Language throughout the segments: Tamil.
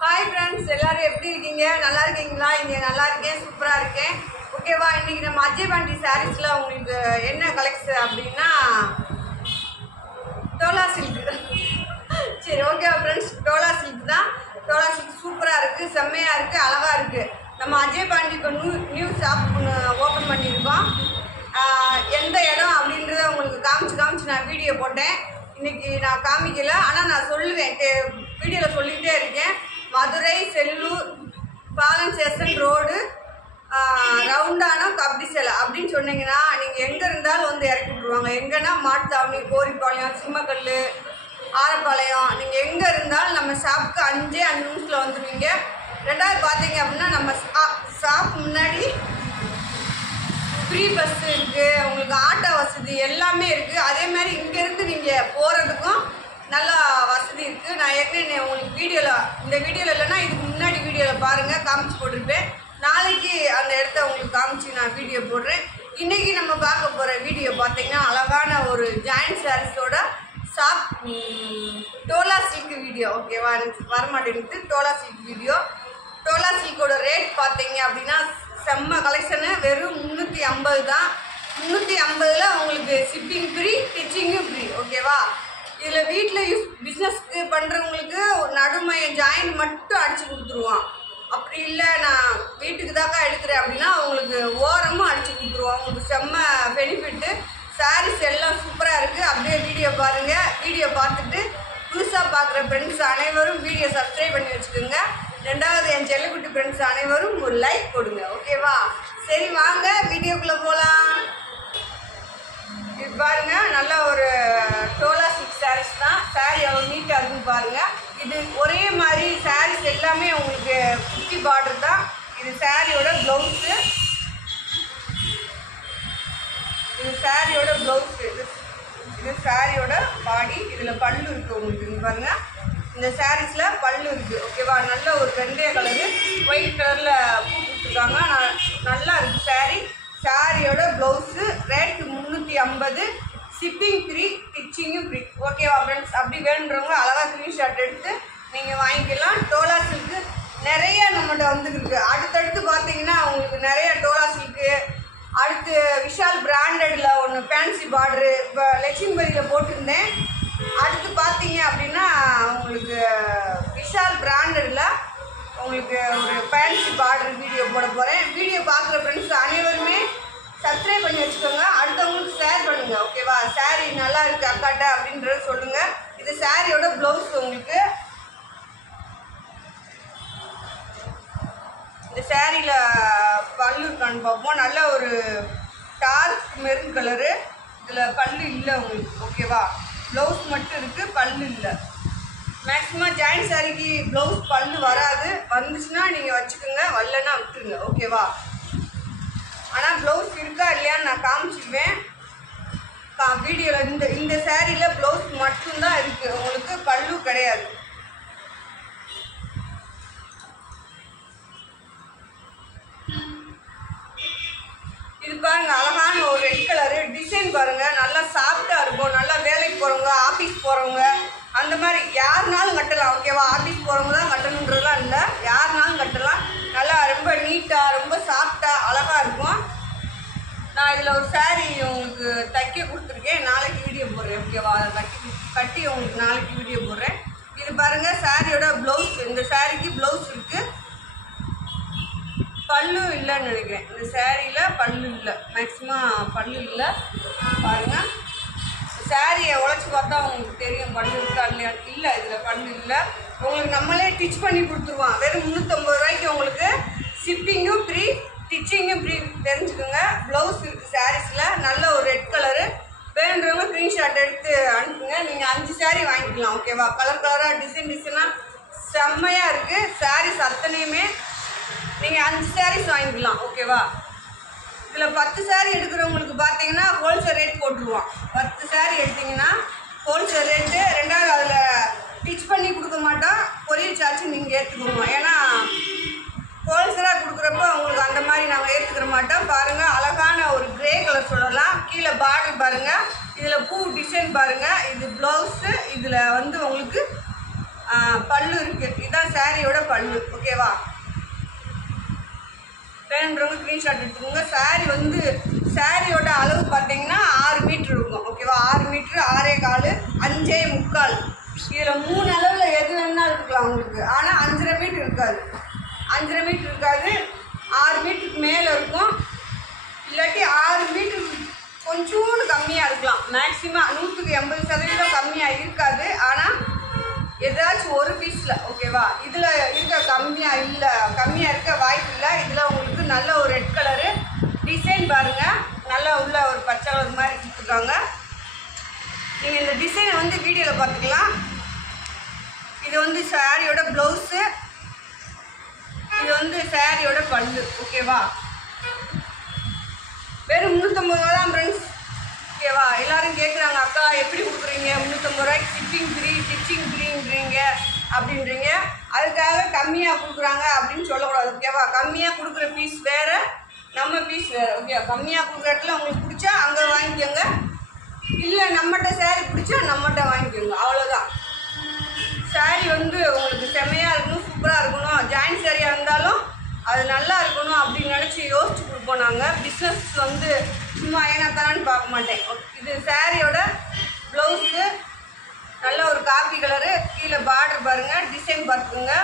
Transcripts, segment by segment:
हाय फ्रेंड्स எல்லாரும் எப்படி இருக்கீங்க நல்லா இருக்கீங்களா இங்க நல்லா இருக்கேன் சூப்பரா இருக்கேன் ஓகேவா இன்னைக்கு நம்ம அஜய் பாண்டி சாரீஸ்ல உங்களுக்கு என்ன கலெக்ஷன் அப்படினா டோலா சில்க் சரி ஓகே फ्रेंड्स டோலா சில்க் தான் டோலா சில்க் சூப்பரா இருக்கு செம்மையா இருக்கு அழகா இருக்கு நம்ம Ajay Pandi new shop open பண்ணிருக்கோம் எந்த இடம் அப்படின்றத உங்களுக்கு காமிச்சு நான் வீடியோ போட்டேன் இன்னைக்கு நான் காமிக்கல ஆனா நான் சொல்லுவேன் வீடியோல சொல்லிட்டே இருக்கேன் மதுரை செல்லூர் பாலன் ஸ்டேஷன் ரோடு ரவுண்டானம் கப்டிசல் அப்படின்னு சொன்னீங்கன்னா நீங்கள் எங்கே இருந்தாலும் வந்து இறக்கி விட்ருவாங்க எங்கன்னா மாட்டுத்தாவணி கோரிப்பாளையம் சிம்மக்கல் ஆரப்பாளையம் நீங்கள் எங்கே இருந்தாலும் நம்ம ஷாப்புக்கு 5 நிமிஷத்தில் வந்துடுவீங்க ரெண்டாவது பார்த்தீங்க அப்படின்னா நம்ம ஷாப் முன்னாடி ஃப்ரீ பஸ் இருக்குது உங்களுக்கு ஆட்டோ வசதி எல்லாமே இருக்குது அதே மாதிரி இங்கேருந்து நீங்கள் போகிறதுக்கும் நல்லா வசதி இருக்குது நான் ஏற்கனவே உங்களுக்கு இந்த வீடியோவில் இல்லைன்னா இதுக்கு முன்னாடி வீடியோவில் பாருங்கள் காமிச்சு போட்டிருப்பேன் நாளைக்கு அந்த இடத்த உங்களுக்கு காமிச்சு நான் வீடியோ போடுறேன் இன்றைக்கி நம்ம பார்க்க போகிற வீடியோ பார்த்தீங்கன்னா அழகான ஒரு ஜாயிண்ட் சாரீஸோட ஷாப் டோலா சில்க் வீடியோ ஓகேவா எனக்கு வரமாட்டேங்குது டோலா சில்க் வீடியோ டோலா சில்கோட ரேட் பார்த்தீங்க அப்படின்னா செம்ம கலெக்ஷனு வெறும் 350 தான் 350ல் உங்களுக்கு ஷிப்பிங் ஃப்ரீ ஸ்டிச்சிங்கும் ஃப்ரீ ஓகேவா இதில் வீட்டில் பிஸ்னஸ்க்கு பண்ணுறவங்களுக்கு ஒரு நடுமையம் ஜாயின் மட்டும் அடித்து கொடுத்துருவான் அப்படி இல்லை நான் வீட்டுக்கு தாக்கா எடுக்கிறேன் அப்படின்னா உங்களுக்கு ஓரமும் அடித்து கொடுத்துருவோம் உங்களுக்கு செம்ம பெனிஃபிட்டு சாரீஸ் எல்லாம் சூப்பராக இருக்குது அப்படியே வீடியோ பாருங்கள் வீடியோ பார்த்துட்டு புதுசாக பார்க்குற ஃப்ரெண்ட்ஸ் அனைவரும் வீடியோ சப்ஸ்கிரைப் பண்ணி வச்சுக்கோங்க ரெண்டாவது என் செல்லக்குட்டி ஃப்ரெண்ட்ஸ் அனைவரும் ஒரு லைக் கொடுங்க ஓகேவா சரி வாங்க வீடியோக்குள்ளே போகலாம் இது பாருங்க நல்ல ஒரு டோலா சில்க் சாரீஸ் தான் சாரீ அவ்வளோ நீட்டாக இருக்குன்னு பாருங்க இது ஒரே மாதிரி சாரீஸ் எல்லாமே உங்களுக்கு குட்டி பார்டர் தான் இது சாரியோட ப்ளவுஸு இது சாரியோட ப்ளவுஸு இது சாரியோட பாடி இதில் பல்லு இருக்குது உங்களுக்கு இங்கே பாருங்க இந்த சாரீஸில் பல்லு இருக்குது ஓகேவா நல்ல ஒரு வெந்தய கலரு ஒயிட் கலரில் பூ கொடுத்துருக்காங்க நல்லா இருக்குது சாரியோட ப்ளவுஸு ரேட்டு 350 ஷிப்பிங் ஃப்ரீ ஸ்டிச்சிங்கும் ஃப்ரீ ஓகேவா ஃப்ரெண்ட்ஸ் அப்படி வேணுன்றவங்க அழகாக ஸ்க்ரீன்ஷாட் எடுத்து நீங்கள் வாங்கிக்கலாம் டோலா சில்க்கு நிறைய நம்மகிட்ட வந்துருக்கு அடுத்தடுத்து பார்த்தீங்கன்னா உங்களுக்கு நிறைய டோலா சில்க்கு அடுத்து விஷால் பிராண்டடில் ஒன்று ஃபேன்சி பார்டரு இப்போ லட்சுமிபதியில் போட்டிருந்தேன் அடுத்து பார்த்தீங்க அப்படின்னா உங்களுக்கு விஷால் பிராண்டடில் உங்களுக்கு ஒரு ஃபேன்சி பார்டர் வீடியோ போட போகிறேன் வீடியோ பார்க்குற ஃப்ரெண்ட்ஸ் அனைவருமே சப்ஸ்கிரைப் பண்ணி வச்சுக்கோங்க அடுத்தவங்களுக்கு ஷேர் பண்ணுங்கள் ஓகேவா சாரீ நல்லா இருக்குது அக்காட்ட அப்படின்றத சொல்லுங்கள் இது சாரியோட ப்ளவுஸ் உங்களுக்கு இந்த சாரியில் பல்லு இருக்கான்னு பார்ப்போம் நல்ல ஒரு டார்க் மெரூன் கலரு இதில் பல்லு இல்லை உங்களுக்கு ஓகேவா ப்ளவுஸ் மட்டும் இருக்குது பல்லு இல்லை மேக்ஸிமம் ஜாயிண்ட் சாரிக்கு ப்ளவுஸ் பல்லு வராது வந்துச்சுன்னா நீங்கள் வச்சுக்கோங்க வரலன்னா விட்டுருங்க ஓகேவா ஆனால் ப்ளவுஸ் இருக்கா இல்லையான்னு நான் காமிச்சிடுவேன் வீடியோவில் இந்த சாரியில் ப்ளவுஸ் மட்டும்தான் இருக்குது உங்களுக்கு பல்லு கிடையாது இது பாருங்க அழகான ஒரு ரெட் கலரு டிசைன் பாருங்கள் நல்லா சாஃப்டாக இருக்கும் நல்லா வேலைக்கு போகிறவங்க ஆஃபீஸ் போகிறவங்க அந்த மாதிரி யாருனாலும் கட்டலாம் ஓகேவா ஆஃபீஸ் போகிறவங்க தான் கட்டணுன்றதுலாம் இல்லை யாருனாலும் கட்டலாம் நல்லா ரொம்ப நீட்டாக ரொம்ப சாஃப்டாக அழகாக இருக்கும் நான் இதில் ஒரு சாரீ உங்களுக்கு தைக்க கொடுத்துருக்கேன் நாளைக்கு வீடியோ போடுறேன் ஓகேவா கட்டி உங்களுக்கு நாளைக்கு வீடியோ போடுறேன் இது பாருங்கள் சாரியோட ப்ளவுஸ் இந்த சாரீக்கு ப்ளவுஸ் இருக்குது பல்லு இல்லைன்னு நினைக்கிறேன் இந்த சாரியில் பல்லு இல்லை மேக்ஸிமம் பல்லு இல்லை பாருங்கள் சாரியை உழைச்சி பார்த்தா உங்களுக்கு தெரியும் பல்லு இருக்கா இல்லையா இல்லை இதில் பல்லு இல்லை உங்களுக்கு நம்மளே ஸ்டிச் பண்ணி கொடுத்துருவோம் வெறும் 350 ரூபாய்க்கு உங்களுக்கு ஷிப்பிங்கும் ஃப்ரீ ஸ்டிச்சிங்கும் ஃப்ரீ தெரிஞ்சுக்கோங்க ப்ளவுஸ் இருக்குது சாரீஸில் நல்ல ஒரு ரெட் கலரு வேணுன்றவங்க ஸ்க்ரீன்ஷாட் எடுத்து அனுப்புங்க நீங்கள் 5 சாரீ வாங்கிக்கலாம் ஓகேவா கலர் கலராக டிசைனாக செம்மையாக இருக்குது சாரீஸ் அத்தனையுமே நீங்கள் 5 சாரீஸ் வாங்கிக்கலாம் ஓகேவா இதில் 10 சாரீ எடுக்கிறவங்களுக்கு பார்த்தீங்கன்னா ஹோல்சேல் ரேட் போட்டுருவோம் 10 சாரீ எடுத்திங்கன்னா ஹோல்சேல் ரேட்டு ரெண்டாவது அதில் ஸ்டிச் பண்ணி கொடுக்க மாட்டோம் கொரியர் சார்ஜ் நீங்கள் ஏற்றுக்கோங்க ஏன்னா ஹோல்சேலாக கொடுக்குறப்போ உங்களுக்கு அந்த மாதிரி நாங்கள் ஏற்றுக்கிற மாட்டோம் பாருங்கள் அழகான ஒரு கிரே கலர் சொல்லலாம் கீழே பார்டர் பாருங்கள் இதில் பூ டிசைன் பாருங்கள் இது ப்ளவுஸு இதில் வந்து உங்களுக்கு பல்லு இருக்குது இதுதான் சாரீ சாரியோட பல்லு. ஓகேவா? வேணுன்றவங்க ஸ்க்ரீன்ஷாட் எடுத்துக்கோங்க. சாரி வந்து சாரியோட அளவு பார்த்தீங்கன்னா 6 மீட்ரு இருக்கும். ஓகேவா? 6 மீட்ரு, 6.25, 5.25. இதில் 3 அளவில் எது வேணாலும் இருக்கலாம் உங்களுக்கு. ஆனால் 5.5 மீட்ரு இருக்காது. 5.5 மீட்ரு இருக்காது. 6 மீட்டருக்கு மேலே இருக்கும். இல்லாட்டி 6 மீட்ரு கொஞ்சோண்டு கம்மியாக இருக்கலாம். மேக்ஸிமம் 180% கம்மியாக இருக்காது. ஆனால் ஏதாச்சும் ஒரு பீஸில். ஓகேவா? இதில் இருக்க கம்மியாக இருக்க வாய்ப்பு இல்லை. இதில் உங்களுக்கு நல்ல ஒரு ரெட் கலரு டிசைன் பாருங்கள். நல்லா உள்ள ஒரு பச்சை கலர் மாதிரி கொடுத்துருக்காங்க. நீங்கள் இந்த டிசைனை வந்து வீடியோவில் பார்த்துக்கலாம். இது வந்து சாரியோட ப்ளவுஸு, இது வந்து சாரியோட பல்லு. ஓகேவா? வெறும் 350 ரூபா தான் ஃப்ரெண்ட்ஸ். ஓகேவா? எல்லோரும் கேட்குறாங்க, அக்கா எப்படி கொடுக்குறீங்க 350 ரூபாய்க்கு ஸ்டிச்சிங் ஃப்ரீன்றீங்க அப்படின்றீங்க. அதுக்காக கம்மியாக கொடுக்குறாங்க அப்படின்னு சொல்லக்கூடாது. ஓகேவா? கம்மியாக கொடுக்குற பீஸ் வேறு, நம்ம பீஸ் வேறு. ஓகேவா? கம்மியாக கொடுக்குற இடத்துல உங்களுக்கு பிடிச்சா அங்கே வாங்கிக்கோங்க. இல்லை நம்மகிட்ட சாரீ பிடிச்சா நம்மகிட்ட வாங்கிக்கோங்க. அவ்வளோதான். சாரீ வந்து உங்களுக்கு செம்மையாக இருக்கணும், சூப்பராக இருக்கணும். ஜாயின்ட் சாரியாக இருந்தாலும் அது நல்லா இருக்கணும் அப்படின்னு நினச்சி யோசிச்சு கொடுப்போம் நாங்கள். பிஸ்னஸ் வந்து சும்மா ஏனாத்தானு பார்க்க மாட்டேன். இது சாரியோட ப்ளவுஸு நல்ல ஒரு காப்பி கலரு. கீழே பார்டர் பாருங்கள், டிசைன் பார்த்துக்குங்க.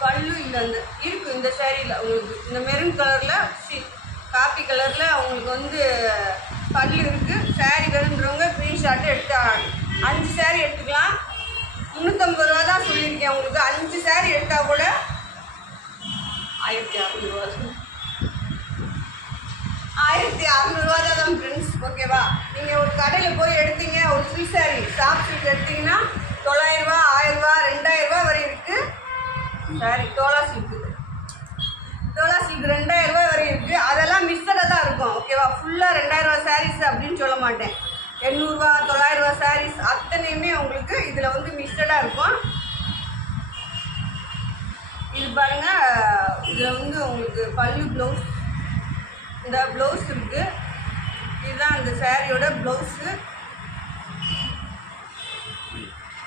பல்லு இல்லை அந்த இருக்குது இந்த சாரியில் உங்களுக்கு. இந்த மெரூன் கலரில் காப்பி கலரில் உங்களுக்கு வந்து பல்லு இருக்குது. சாரீ வேணுன்றவங்க ஸ்க்ரீன்ஷாட்டு எடுத்து 5 சாரீ எடுத்துக்கலாம். 350 ரூபா தான் சொல்லியிருக்கேன் உங்களுக்கு. 5 சாரீ எடுத்தால் கூட 1600 ரூபா. 1600 ரூபா தான் ஃப்ரெண்ட்ஸ். ஓகேவா? நீங்கள் ஒரு கடையில் போய் எடுத்தீங்க, ஒரு சில்க் சாரீ ஷாப் சில்க் எடுத்தீங்கன்னா 900 ரூபா, 1000 ரூபா, 2000 ரூபா வரை இருக்குது. சாரி தோலா சில்க் 2000 ரூபா வரை இருக்குது. அதெல்லாம் மிக்சடாக தான் இருக்கும். ஓகேவா? ஃபுல்லாக 2000 ரூபா சாரீஸ் அப்படின்னு சொல்ல மாட்டேன். 800 ரூபா, 900 ரூபா சாரீஸ் அத்தனையுமே உங்களுக்கு இதில் வந்து மிக்சடாக இருக்கும். இது பாருங்கள், இதில் வந்து உங்களுக்கு பல்லு ப்ளவுஸ், இந்த ப்ளவுஸ் இருக்குது. இதுதான் இந்த சாரியோட ப்ளவுஸு.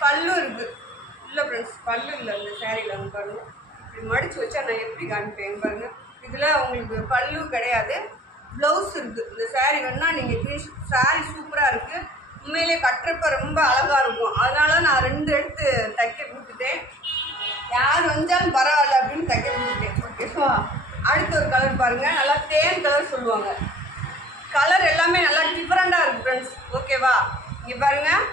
பல்லு இருக்குது. இல்லை ஃப்ரெண்ட்ஸ், பல்லு இல்லை இந்த சாரியில். வந்து பாருங்கள், இப்படி மடித்து வச்சா நான் எப்படி காமிப்பேன் பாருங்கள். இதில் உங்களுக்கு பல்லு கிடையாது, ப்ளவுஸ் இருக்குது. இந்த சாரீ வேணால் நீங்கள் சாரீ சூப்பராக இருக்குது. உண்மையிலே கட்டுறப்ப ரொம்ப அழகாக இருக்கும். அதனால நான் 2 எடுத்து தைக்க கொடுத்துட்டேன். யார் வந்தாலும் பரவாயில்ல அப்படின்னு தைக்க கொடுத்துட்டேன். ஓகேவா? அடுத்த ஒரு கலர் பாருங்கள், நல்லா தேன் கலர் சொல்லுவாங்க. கலர் எல்லாமே நல்லா டிஃப்ரெண்ட்டாக இருக்குது ஃப்ரெண்ட்ஸ். ஓகேவா? இங்கே பாருங்கள்,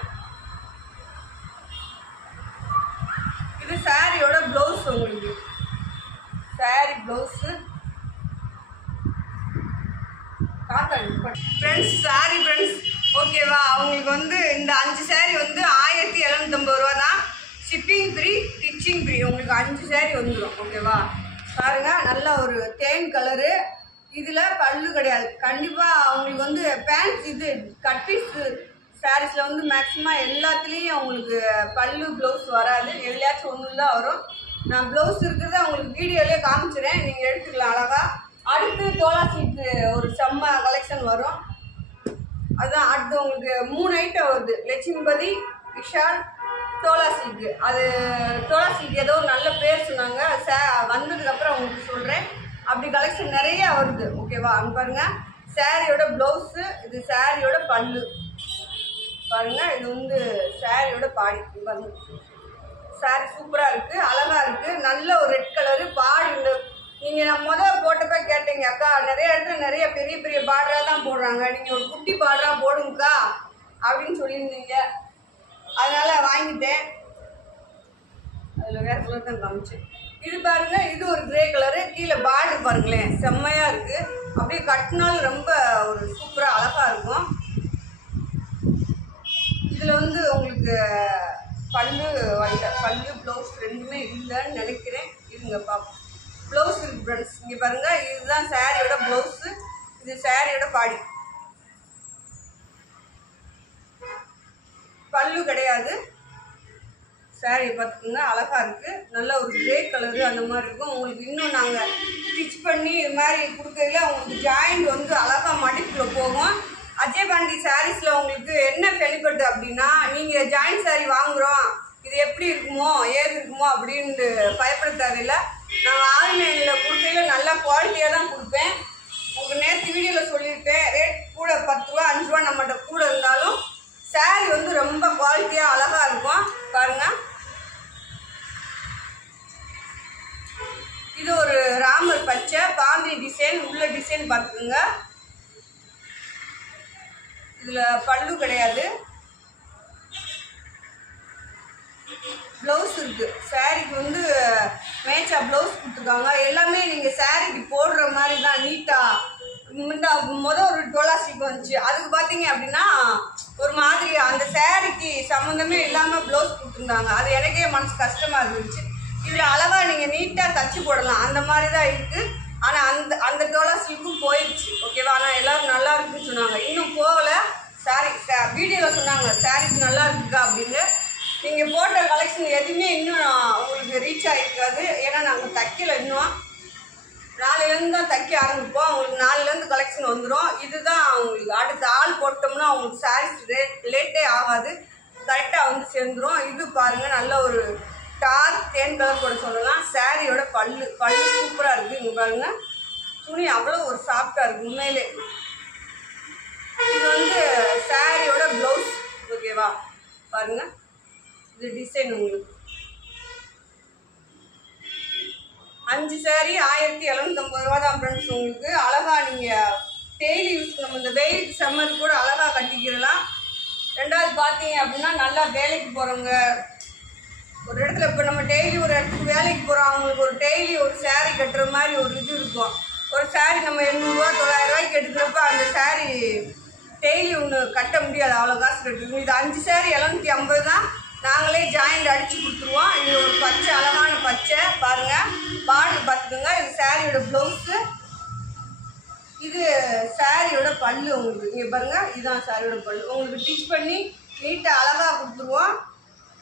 இது சாரியோட ப்ளவுஸ். உங்களுக்கு sorry blouse friends. Sorry friends. ஓகேவா? அவங்களுக்கு வந்து இந்த 5 சாரீ வந்து 1750 ரூபா தான். Shipping free, stitching free. உங்களுக்கு 5 சாரீ வந்துடும். ஓகேவா? பாருங்கள், நல்ல ஒரு தேன் கலரு. இதில் பல்லு கிடையாது. கண்டிப்பாக அவங்களுக்கு வந்து பேண்ட்ஸ் இது கட் பீஸ் சாரீஸில் வந்து மேக்ஸிமம் எல்லாத்துலேயும் அவங்களுக்கு பல்லு ப்ளவுஸ் வராது. எதுலையாச்சும் ஒன்று தான் வரும். நான் ப்ளவுஸ் இருக்கிறத அவங்களுக்கு வீடியோலேயே காமிச்சிடுறேன், நீங்கள் எடுத்துக்கலாம் அழகாக. அடுத்து தோலா சில்க்கு ஒரு செம்ம கலெக்ஷன் வரும். அதுதான் அடுத்து உங்களுக்கு 3 ஐட்டம் வருது. லட்சுமிபதி, விஷால், தோலா சில்க்கு. அது தோலா சில்க் ஏதோ ஒரு நல்ல பேர் சொன்னாங்க. வந்ததுக்கப்புறம் உங்களுக்கு சொல்கிறேன். அப்படி கலெக்ஷன் நிறையா வருது. ஓகேவா? அங்கே பாருங்கள், சாரியோட ப்ளவுஸு, இது சாரியோட பல்லு பாருங்கள். இது வந்து சாரியோட பாடி பாருங்கள். சாரி சூப்பராக இருக்குது, அழகாக இருக்குது. நல்ல ஒரு ரெட் கலரு பாடி. இந்த நீங்கள் நான் போட்டப்ப கேட்டீங்க, அக்கா நிறைய இடத்துல நிறைய பெரிய பெரிய பார்டராக தான் போடுறாங்க, நீங்கள் ஒரு குட்டி பார்டராக போடுங்கக்கா அப்படின்னு சொல்லியிருந்தீங்க. அதனால் வாங்கிட்டேன். அதில் வேறு கலர் தான் காமிச்சேன். இது பாருங்கள், இது ஒரு கிரே கலரு. கீழே பார்டர் பாருங்களேன், செம்மையாக இருக்குது. அப்படியே கட்டினாலும் ரொம்ப ஒரு சூப்பராக அழகாக இருக்கும். இதில் வந்து உங்களுக்கு பல்லு ப்ளவுஸ் ரெண்டுமே இல்லைன்னு நினைக்கிறேன். இருங்க பார்ப்போம். ப்ளவுஸ் இருக்குது ஃப்ரெண்ட்ஸ். இங்கே பாருங்கள், இதுதான் சாரியோட ப்ளவுஸு, இது சாரியோட பாடி. பல்லு கிடையாது. சாரி பார்த்துக்கோங்க, அழகாக இருக்குது. நல்ல ஒரு கிரே கலரு அந்த மாதிரி இருக்கும். உங்களுக்கு இன்னும் நாங்கள் ஸ்டிச் பண்ணி இது மாதிரி கொடுக்கறதுல உங்களுக்கு ஜாயிண்ட் வந்து அழகாக மடிப்புல போகும். அஜய் பாண்டி சாரீஸில் உங்களுக்கு என்ன பெனிஃபிட் அப்படின்னா, நீங்கள் ஜாயிண்ட் சாரீ வாங்குகிறோம், இது எப்படி எப்படி இருக்குமோ ஏது இருக்குமோ அப்படின்ட்டு பயப்பட தேவையில்லை. நாங்கள் ஆன்லைனில் கொடுக்கையில் நல்லா குவாலிட்டியாக தான் கொடுப்பேன். உங்களுக்கு நேற்று வீடியோவில் சொல்லியிருப்பேன், ரேட் கூட 10 ரூபா 5 ரூபா நம்மகிட்ட கூட இருந்தாலும் சாரீ வந்து ரொம்ப குவாலிட்டியாக அழகாக இருக்கும். பாருங்கள், இது ஒரு ராமர் பச்சை பாந்தி டிசைன். உள்ள டிசைன் பார்த்துக்குங்க. இதில் பல்லு கிடையாது, ப்ளவுஸ் இருக்குது. சாரீக்கு வந்து மேட்சா ப்ளவுஸ் கொடுத்துருக்காங்க. எல்லாமே நீங்கள் சாரீக்கு போடுற மாதிரி தான் நீட்டாக. ஒரு டோலாசிக்கு வந்துச்சு, அதுக்கு பார்த்தீங்க அப்படின்னா ஒரு மாதிரி அந்த சாரீக்கு சம்மந்தமே இல்லாமல் ப்ளவுஸ் கொடுத்துருந்தாங்க. அது எனக்கே மனசு கஷ்டமாக இருந்துச்சு. இதில் அழகாக நீங்கள் நீட்டாக தச்சு போடலாம், அந்த மாதிரி தான் இருக்குது. ஆனால் அந்த டோலாசிக்கும் போயிடுச்சு. ஓகேவா? ஆனால் எல்லோரும் நல்லா இருக்குன்னு சொன்னாங்க. இன்னும் போகலை. சாரீ வீடியோவில் சொன்னாங்க சாரீஸ் நல்லா இருக்குக்கா அப்படின்னு. நீங்கள் போட்ட கலெக்ஷன் எதுவுமே இன்னும் உங்களுக்கு ரீச் ஆகிருக்காது. ஏன்னா நாங்கள் தைக்கலை. இன்னும் நாளையிலேருந்து தான் தைக்க ஆரம்பிப்போம். உங்களுக்கு நாளையிலேருந்து கலெக்ஷன் வந்துடும். இதுதான் உங்களுக்கு அடுத்த ஆள் போட்டோம்னா உங்களுக்கு சாரீஸ் லேட்டே ஆகாது, கரெக்டாக வந்து சேர்ந்துடும். இது பாருங்கள், நல்ல ஒரு டார்க் தேன் கலர் கூட சொல்லலாம். சாரியோட பல்லு சூப்பராக இருக்குது. இங்கே பாருங்கள், துணி அவ்வளோ ஒரு சாஃப்டாக இருக்குது உண்மையிலே. இது வந்து சாரியோட ப்ளவுஸ். ஓகேவா? பாருங்கள், இது டிசைன் உங்களுக்கு 5 சாரீ 1750 ரூபா தான் ஃப்ரெண்ட்ஸ். உங்களுக்கு அழகாக நீங்கள் டெய்லி யூஸ் பண்ணணும். இந்த வெயிலுக்கு சம்மருக்கு கூட அழகாக கட்டிக்கிறலாம். ரெண்டாவது பார்த்தீங்க அப்படின்னா நல்லா வேலைக்கு போகிறவங்க ஒரு இடத்துல, இப்போ நம்ம டெய்லி ஒரு இடத்துக்கு வேலைக்கு போகிறோம், அவங்களுக்கு ஒரு டெய்லி ஒரு சாரீ கட்டுற மாதிரி ஒரு இது இருக்கும். ஒரு சாரீ நம்ம 800 ரூபா 900 ரூபாய்க்கு எடுக்கிறப்ப அந்த சாரீ டெய்லி ஒன்று கட்ட முடியாது, அவ்வளோ காசு கட்டுருக்கு. இது 5 சாரீ 750 தான். நாங்களே ஜாயிண்ட் அடித்து கொடுத்துருவோம். இது ஒரு பச்சை, அழகான பச்சை பாருங்கள். பார்டர் பார்த்துக்கோங்க. இது சாரியோட ப்ளவுஸு, இது சாரியோட பல்லு. உங்களுக்கு இங்கே பாருங்கள், இதுதான் சாரியோட பல்லு. உங்களுக்கு ஸ்டிச் பண்ணி நீட்டாக அழகாக கொடுத்துருவோம்.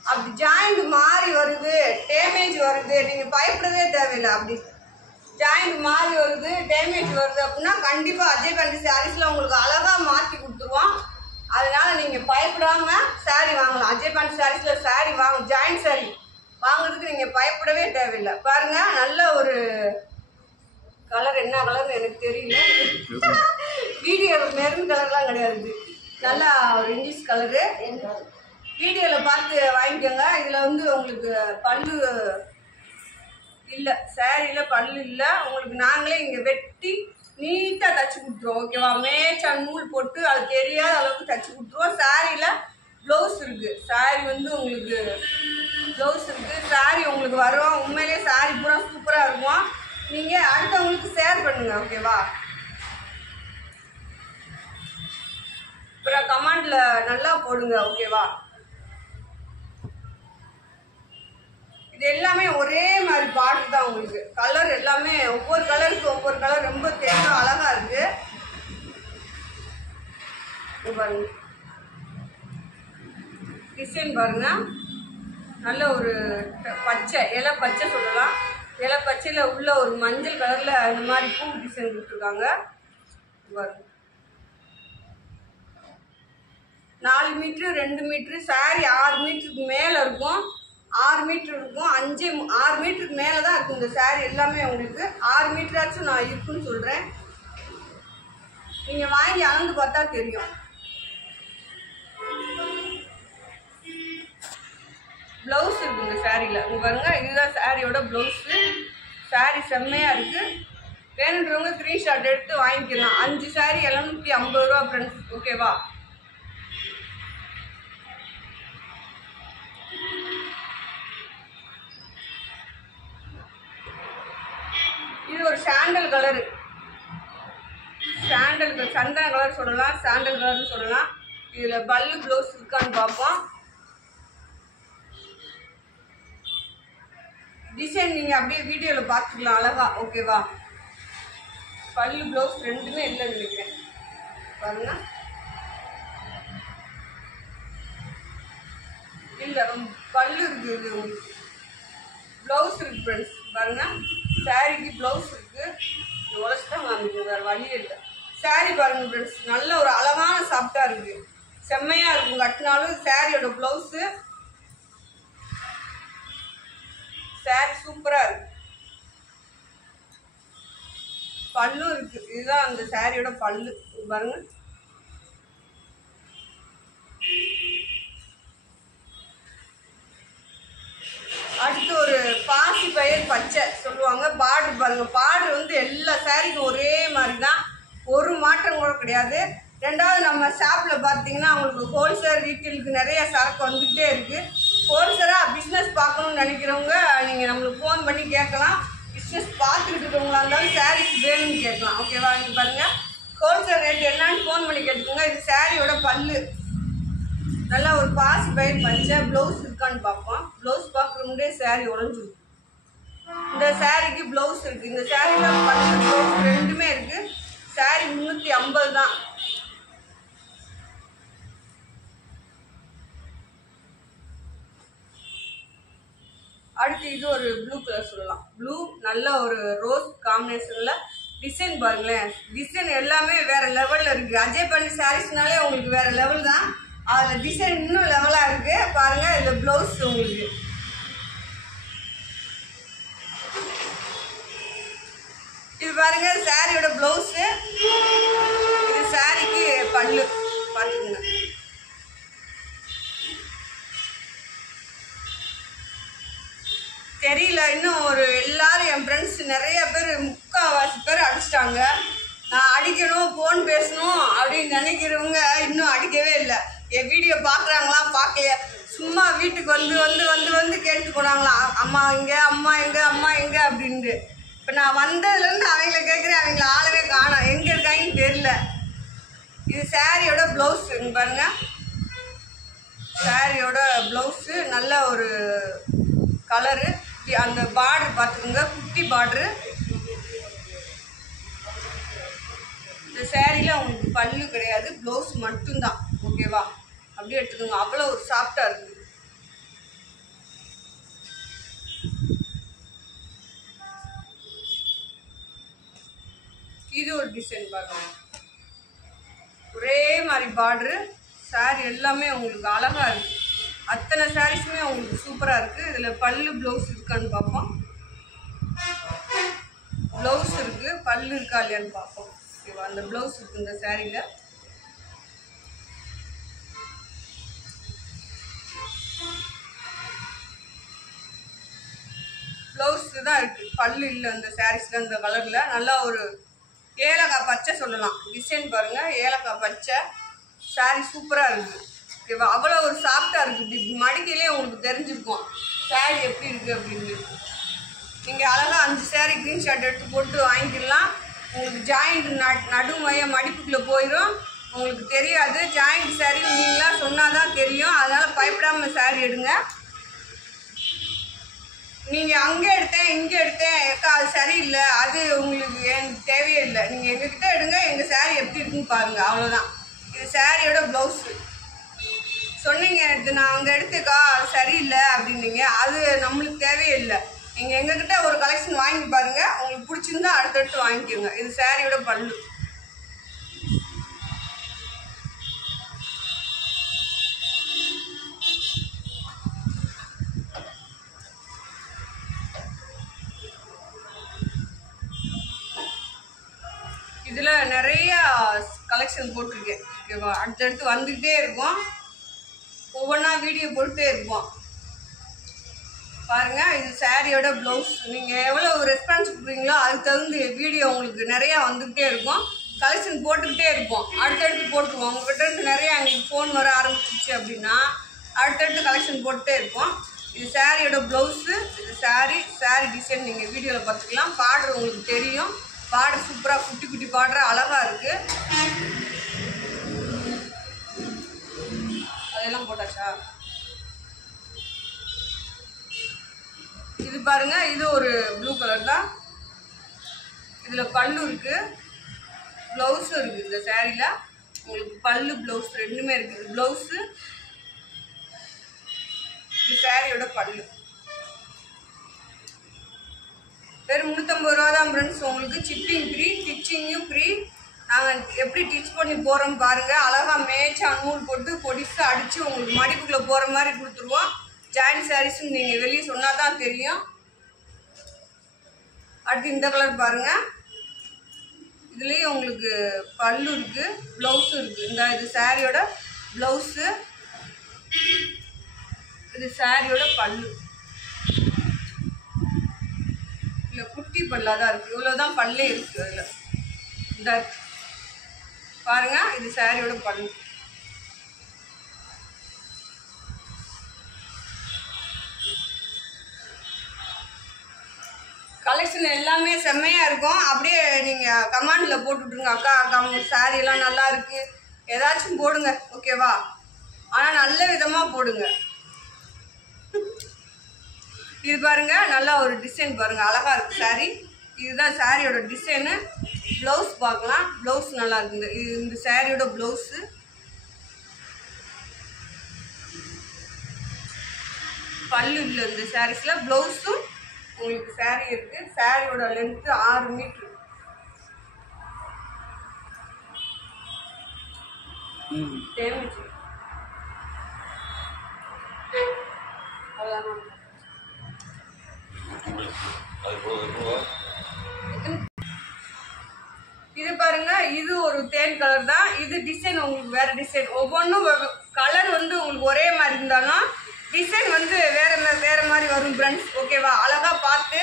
அப்படி ஜாயிண்ட் மாறி வருது, டேமேஜ் வருது, நீங்கள் பயப்படவே தேவையில்லை. அப்படி ஜாயிண்ட் மாறி வருது, டேமேஜ் வருது அப்படின்னா கண்டிப்பாக அஜய் பாண்டி சாரீஸில் உங்களுக்கு அழகாக மாற்றி கொடுத்துருவோம். அதனால் நீங்கள் பயப்படாமல் சாரீ வாங்கலாம். அஜய் பாண்டி சாரீஸில் சாரீ ஜாயிண்ட் சாரீ வாங்குறதுக்கு நீங்கள் பயப்படவே தேவையில்லை. பாருங்கள், நல்ல ஒரு கலர். என்ன கலர்னு எனக்கு தெரியல, வீடியோ மெரூன் கலர்லாம் கிடையாது, நல்லா ஒரு இங்கிலீஷ் கலரு. வீடியோவில் பார்த்து வாங்கிக்கோங்க. இதில் வந்து உங்களுக்கு பல்லு இல்லை, சாரியில் பல்லு இல்லை. உங்களுக்கு நாங்களே இங்கே வெட்டி நீட்டாக தைச்சி கொடுத்துருவோம். ஓகேவா? மேட்சா நூல் போட்டு அது தெரியாத அளவுக்கு தைச்சி கொடுத்துருவோம். சாரியில் ப்ளவுஸ் இருக்குது. சாரி வந்து உங்களுக்கு ப்ளவுஸ் இருக்குது. சாரி உங்களுக்கு வரும். உண்மையிலே சாரி பூரா சூப்பராக இருக்கும். நீங்கள் அடுத்தவங்களுக்கு ஷேர் பண்ணுங்கள். ஓகேவா? அப்புறம் கமெண்டில் நல்லா போடுங்க. ஓகேவா? இது எல்லாமே ஒரே மாதிரி பார்டர் தான். உங்களுக்கு கலர் எல்லாமே ஒவ்வொரு கலருக்கு ஒவ்வொரு கலர் ரொம்ப தெளிவாக அழகாக இருக்குது. பாருங்க, டிசைன் பாருங்க, நல்ல ஒரு பச்சை, இலை பச்சை சொல்லலாம். இலை பச்சையில் உள்ள ஒரு மஞ்சள் கலரில் இந்த மாதிரி பூ டிசைன் கொடுத்துருக்காங்க. பாருங்க, 4 மீட்ரு 2 மீட்ரு சாரி 6 மீட்டருக்கு மேலே இருக்கும். 6 மீட்டர் இருக்கும். 6 மீட்டருக்கு மேலே தான் இருக்கும் இந்த சாரீ எல்லாமே. உங்களுக்கு 6 மீட்டராச்சும் நான் இருக்குன்னு சொல்கிறேன். நீங்கள் வாங்கி அளந்து பார்த்தா தெரியும். ப்ளவுஸ் இருக்குது இந்த சாரியில். உங்க பாருங்க, இதுதான் சாரியோட ப்ளவுஸு. சாரீ செம்மையாக இருக்குது. வேணுன்றவங்க ஸ்க்ரீன்ஷாட் எடுத்து வாங்கிக்கலாம். 5 சாரீ 750 ரூபா ஃப்ரெண்ட்ஸ். ஓகேவா? இது ஒரு சாண்டல் கலரு, சந்தன கலர் சொல்லலாம், சாண்டல் கலர்னு சொல்லலாம். இதில் பல்லு ப்ளவுஸ் இருக்கான்னு பார்ப்போம். டிசைன் நீங்கள் அப்படியே வீடியோவில் பார்த்துக்கலாம் அழகா. ஓகேவா? பல்லு ப்ளவுஸ் ரெண்டுமே இல்லைன்னு நினைக்கிறேன். பாருங்க, இல்லை பல்லு இருக்குது, உங்களுக்கு ப்ளவுஸ் இருக்குது ஃப்ரெண்ட்ஸ். பாருங்கள், சாரிக்கு ப்ளவுஸ் இருக்குது. உழைச்சி தான் வாங்கிக்கணும், வேறு வழியே இல்லை. சாரீ பாருங்கள் ஃப்ரெண்ட்ஸ், நல்ல ஒரு அழகான சாஃப்டாக இருக்குது, செம்மையாக இருக்கும் கட்டினாலும். சாரியோட ப்ளவுஸு சாரி சூப்பராக இருக்கு. பல்லு இருக்கு. இதுதான் அந்த சாரியோட பல்லு பாருங்க. அடுத்து ஒரு பாசி பயிர் பச்சை சொல்லுவாங்க. பார்டர் பாருங்க. பார்டர் வந்து எல்லா சாரிக்கும் ஒரே மாதிரி தான், ஒரு மாற்றம் கூட கிடையாது. ரெண்டாவது நம்ம ஷாப்பில் பார்த்தீங்கன்னா உங்களுக்கு ஹோல்சேல் ரீட்டெயிலுக்கு நிறைய சரக்கு வந்துக்கிட்டே இருக்குது. ஹோல்சேலாக பிஸ்னஸ் பார்க்கணுன்னு நினைக்கிறவங்க நீங்கள் நம்மளுக்கு ஃபோன் பண்ணி கேட்கலாம். பிஸ்னஸ் பார்த்துக்கிட்டு இருக்கவங்களா இருந்தாலும் சாரீஸ் வேணும்னு கேட்கலாம். ஓகேவா? நீங்கள் பாருங்கள் ஹோல்சேல் ரேட் என்னன்னு ஃபோன் பண்ணி கேட்டுக்கோங்க. இது சாரியோட பல்லு. நல்லா ஒரு பாசி பயிர் பச்சை. ப்ளவுஸ் இருக்கான்னு பார்ப்போம். ப்ளவுஸ் பார்க்குற முன்னே சாரீ உடஞ்சிருக்கு. இந்த சாரீக்கு ப்ளவுஸ் இருக்குது. இந்த சாரியில் பல்லு ப்ளவுஸ் ரெண்டுமே இருக்குது. சாரீ 350 தான். அடுத்து இது ஒரு ப்ளூ கலர் சொல்லலாம். ப்ளூ நல்ல ஒரு ரோஸ் காம்பினேஷனில் டிசைன் பாருங்களேன். டிசைன் எல்லாமே வேறு லெவலில் இருக்குது. அஜய் பண்ணி சாரீஸ்னாலே உங்களுக்கு வேறு லெவல் தான். அதில் டிசைன் இன்னும் லெவலாக இருக்குது பாருங்கள். இதில் ப்ளவுஸ் உங்களுக்கு இது பாருங்கள் சாரியோட ப்ளவுஸு. இது சாரிக்கு பல்லு பார்த்துக்கோங்க. தெரியல இன்னும் ஒரு எல்லாரும் என் ஃப்ரெண்ட்ஸ் நிறைய பேர் 3/4 பேர் அடிச்சிட்டாங்க. நான் அடிக்கணும் ஃபோன் பேசணும் அப்படின்னு நினைக்கிறவங்க இன்னும் அடிக்கவே இல்லை. என் வீடியோ பார்க்குறாங்களா பார்க்கலையா, சும்மா வீட்டுக்கு வந்து வந்து வந்து வந்து கேட்டு போனாங்களாம், அம்மா எங்கே அம்மா எங்கே அம்மா எங்கே அப்படின்ட்டு. இப்போ நான் வந்ததுலேருந்து அவங்கள கேட்குறேன், அவங்கள ஆளவே காணோம், எங்கே இருக்காங்கன்னு தெரியல. இது சாரியோட ப்ளவுஸ் பாருங்க. சாரியோட ப்ளவுஸு நல்ல ஒரு கலரு. அந்த பார்டர் பார்த்துக்கோங்க, குட்டி பார்டரு. இந்த சாரியில் உங்களுக்கு பல்லு கிடையாது, ப்ளவுஸ் மட்டும்தான். ஓகேவா? அப்படியே எடுத்துக்கோங்க. அவ்வளோ ஒரு சாஃப்டாக இருக்குது. இது ஒரு டிசைன் பாருங்க. ஒரே மாதிரி பார்டரு. சாரி எல்லாமே உங்களுக்கு அழகாக இருக்குது. அத்தனை சாரீஸுமே உங்களுக்கு சூப்பராக இருக்குது. இதில் பல்லு ப்ளவுஸ் இருக்கான்னு பார்ப்போம். ப்ளவுஸ் இருக்குது, பல்லு இருக்கா இல்லையான்னு பார்ப்போம். ஓகேவா? அந்த ப்ளவுஸ் இருக்குது இந்த சாரியில். ப்ளவுஸ் தான் இருக்குது, பல்லு இல்லை அந்த சாரீஸில். அந்த கலரில் நல்லா ஒரு ஏலக்காய் பச்சை சொல்லலாம். டிசைன் பாருங்கள், ஏலக்காய் பச்சை. சாரி சூப்பராக இருக்குது. ஓகேவா? அவ்வளோ ஒரு சாஃப்டாக இருக்குது. இப்படி மடிக்கையிலே உங்களுக்கு தெரிஞ்சிருக்கும் சாரி எப்படி இருக்குது அப்படின்னு. நீங்கள் அழகாக 5 சாரி க்ரீன் ஷர்ட் எடுத்து போட்டு வாங்கிக்கலாம். உங்களுக்கு ஜாயிண்ட் நடுமைய மடிப்புக்குள்ளே போயிடும், உங்களுக்கு தெரியாது. ஜாயிண்ட் சாரி நீங்களாம் சொன்னால் தான் தெரியும். அதனால் பயப்படாமல் சாரி எடுங்க. நீங்கள் அங்கே எடுத்தேன் இங்கே எடுத்தேன் ஏக்கா அது சரியில்லை, அது உங்களுக்கு எனக்கு தேவையே இல்லை. நீங்கள் எங்ககிட்ட எடுங்க, எங்கள் சாரி எப்படி இருக்குன்னு பாருங்கள், அவ்வளோதான். இது சாரியோட ப்ளவுஸு. சொன்னீங்க எனக்கு நான் அங்கே எடுத்துக்கா அது சரியில்லை அப்படின்னீங்க, அது நம்மளுக்கு தேவையே இல்லை. நீங்கள் எங்ககிட்ட ஒரு கலெக்ஷன் வாங்கி பாருங்கள், உங்களுக்கு பிடிச்சிருந்தா அடுத்தடுத்து வாங்கிக்கோங்க. இது சாரியோட பல்லு. இதில் நிறையா கலெக்ஷன் போட்டிருக்கேன். ஓகேவா? அடுத்தடுத்து வந்துக்கிட்டே இருக்கும், ஒவ்வொன்றா வீடியோ போட்டுகிட்டே இருப்போம். பாருங்கள், இது சாரியோட ப்ளவுஸ். நீங்கள் எவ்வளோ ரெஸ்பான்ஸ் கொடுக்குறீங்களோ அதுக்கு தகுந்த வீடியோ உங்களுக்கு நிறையா வந்துக்கிட்டே இருக்கும். கலெக்ஷன் போட்டுக்கிட்டே இருப்போம், அடுத்தடுத்து போட்டுருவோம். உங்கள்கிட்ட இருந்து நிறையா எங்களுக்கு ஃபோன் வர ஆரம்பிச்சிச்சு அப்படின்னா அடுத்தடுத்து கலெக்ஷன் போட்டுகிட்டே இருப்போம். இது சாரியோட ப்ளவுஸு. இது சாரி டிசைன் நீங்கள் வீடியோவில் பார்த்துக்கலாம். பார்டர் உங்களுக்கு தெரியும். பார்டர் சூப்பராக குட்டி குட்டி பார்டர் அழகாக இருக்குது. அதெல்லாம் போட்டாச்சா? இது பாருங்கள், இது ஒரு ப்ளூ கலர் தான். இதில் பல்லு இருக்குது, ப்ளவுஸும் இருக்குது. இந்த சாரியில் உங்களுக்கு பல்லு ப்ளவுஸ் ரெண்டுமே இருக்குது. ப்ளவுஸு, இது சாரியோட பல்லு. வெறும் 350 ரூபா தான் ஃப்ரெண்ட்ஸ். உங்களுக்கு ஷிப்பிங் ஃப்ரீ, ஸ்டிச்சிங்கும் ஃப்ரீ. நாங்கள் எப்படி டிச் பண்ணி போகிறோம் பாருங்கள். அழகாக மேய்ச்சா நூல் போட்டு பொடிசாக அடித்து உங்களுக்கு மடிப்புக்குள்ளே போகிற மாதிரி கொடுத்துருவோம். ஜாயிண்ட் சாரீஸும் நீங்கள் வெளியே சொன்னால் தான் தெரியும். அடுத்து இந்த கலர் பாருங்கள். இதுலேயும் உங்களுக்கு பல்லு இருக்குது, ப்ளவுஸும் இருக்குது. இந்த இது சாரியோட ப்ளவுஸு, இது சாரியோட பல்லு. இல்லை குட்டி பல்லாக தான் இருக்குது, இவ்வளோ தான் பல்லே இருக்குது. அதில் இந்த பாருங்கள், இது சாரியோட பல்லு. கலெக்ஷன் எல்லாமே செம்மையாக இருக்கும். அப்படியே நீங்கள் கமெண்டில் போட்டுவிட்ருங்க, அக்கா அக்கா உங்கள் சாரீ எல்லாம் நல்லா இருக்குது ஏதாச்சும் போடுங்க, ஓகேவா? ஆனால் நல்ல விதமாக போடுங்க. இது பாருங்கள், நல்லா ஒரு டிசைன் பாருங்கள், அழகாக இருக்குது சாரீ. இதுதான் சாரியோட டிசைனு. ப்ளவுஸ் பார்க்கலாம், ப்ளவுஸ் நல்லா இருக்குது. இந்த சாரியோட ப்ளவுஸு. பல்லு இல்லை இந்த சாரீஸில். ப்ளவுஸும் உங்களுக்கு சாரீ இருக்குது. சாரியோட லென்த்து 6 மீட்ரு. டேமேஜ் இது பாருங்க, இது ஒரு தேன் கலர் தான். இது டிசைன் உங்களுக்கு வேற டிசைன். ஒவ்வொன்றும் கலர் வந்து உங்களுக்கு ஒரே மாதிரி இருந்தாலும் டிசைன் வந்து வேற மாதிரி வரும் ஃப்ரெண்ட்ஸ், ஓகேவா? அழகா பார்த்து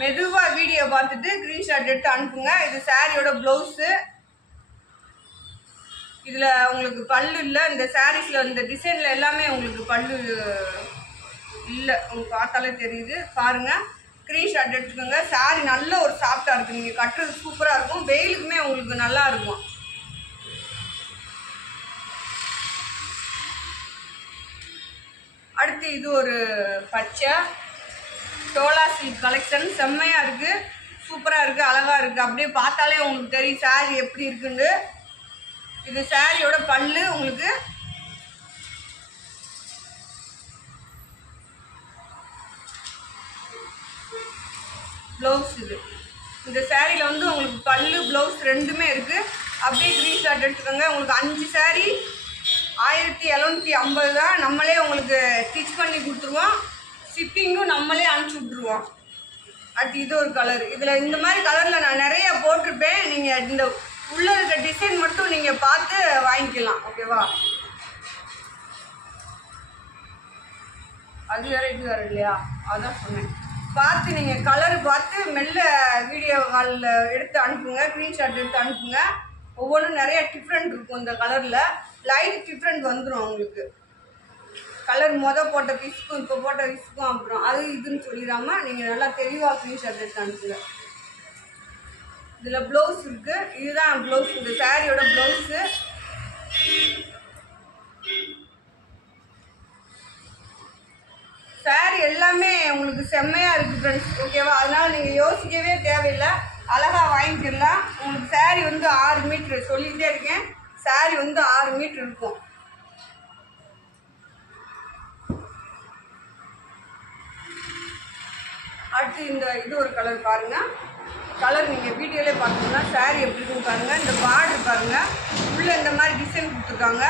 மெதுவாக வீடியோ பார்த்துட்டு ஸ்க்ரீன்ஷாட் எடுத்து அனுப்புங்க. இது சாரியோட ப்ளவுஸு. இதில் உங்களுக்கு பல்லு இல்லை. இந்த சாரீஸில் இந்த டிசைனில் எல்லாமே உங்களுக்கு பல்லு இல்லை, உங்களுக்கு பார்த்தாலே தெரியுது. பாருங்கள், ஸ்க்ரீன்ஷாட் எடுத்துக்கோங்க. சாரீ நல்ல ஒரு சாஃப்டாக இருக்குது, நீங்கள் கட்டுறது சூப்பராக இருக்கும். வெயிலுக்குமே உங்களுக்கு நல்லா இருக்கும். அடுத்து இது ஒரு பச்சை டோலா சில்க் கலெக்ஷன். செம்மையாக இருக்குது, சூப்பராக இருக்குது, அழகாக இருக்குது. அப்படியே பார்த்தாலே உங்களுக்கு தெரியும் சாரீ எப்படி இருக்குன்னு. இது சாரியோட பல்லு. உங்களுக்கு ப்ளவுஸ். இது இந்த சாரியில் வந்து உங்களுக்கு பல்லு ப்ளவுஸ் ரெண்டுமே இருக்குது. அப்படியே ஸ்க்ரீன்ஷாட் எடுத்துக்கோங்க. உங்களுக்கு 5 சாரீ 1750 தான். நம்மளே உங்களுக்கு ஸ்டிச் பண்ணி கொடுத்துருவோம். ஷிப்பிங்கும் நம்மளே அனுப்பிச்சி விட்ருவோம். அடுத்து இது ஒரு கலர். இதில் இந்த மாதிரி கலரில் நான் நிறையா போட்டிருப்பேன். நீங்கள் இந்த உள்ளே இருக்க டிசைன் மட்டும் நீங்கள் பார்த்து வாங்கிக்கலாம், ஓகேவா? அது வேறு இது வேறு இல்லையா? அதான் சொன்னேன். பார்த்து நீங்கள் கலரு பார்த்து மெல்ல வீடியோ காலில் எடுத்து அனுப்புங்க, ஸ்க்ரீன்ஷாட் எடுத்து அனுப்புங்க. ஒவ்வொன்றும் நிறைய டிஃப்ரெண்ட் இருக்கும். இந்த கலரில் லைட் டிஃப்ரெண்ட் வந்துடும் உங்களுக்கு. கலர் போட்ட பீஸுக்கும் இப்போ போட்ட பீஸுக்கும் அப்புறம் அது இதுன்னு சொல்லிடாமல் நீங்கள் நல்லா தெளிவாக ஸ்க்ரீன்ஷாட் எடுத்து அனுப்புங்க. இதில் ப்ளவுஸ் இருக்குது. இதுதான் ப்ளவுஸ், இந்த சாரியோட ப்ளவுஸு. சாரி எல்லாமே உங்களுக்கு செம்மையாக இருக்குது ஃப்ரெண்ட்ஸ், ஓகேவா? அதனால் நீங்கள் யோசிக்கவே தேவையில்லை, அழகாக வாங்கிக்கிடலாம். உங்களுக்கு சாரி வந்து 6 மீட்ரு சொல்லிக்கிட்டே இருக்கேன். சாரி வந்து 6 மீட்ரு இருக்கும். அடுத்து இது ஒரு கலர் பாருங்கள். கலர் நீங்கள் வீடியோவிலே பார்த்தீங்கன்னா சாரி எப்படி இருக்குன்னு பாருங்கள். இந்த பார்டர் பாருங்கள், உள்ளே இந்த மாதிரி டிசைன் கொடுத்துருக்காங்க.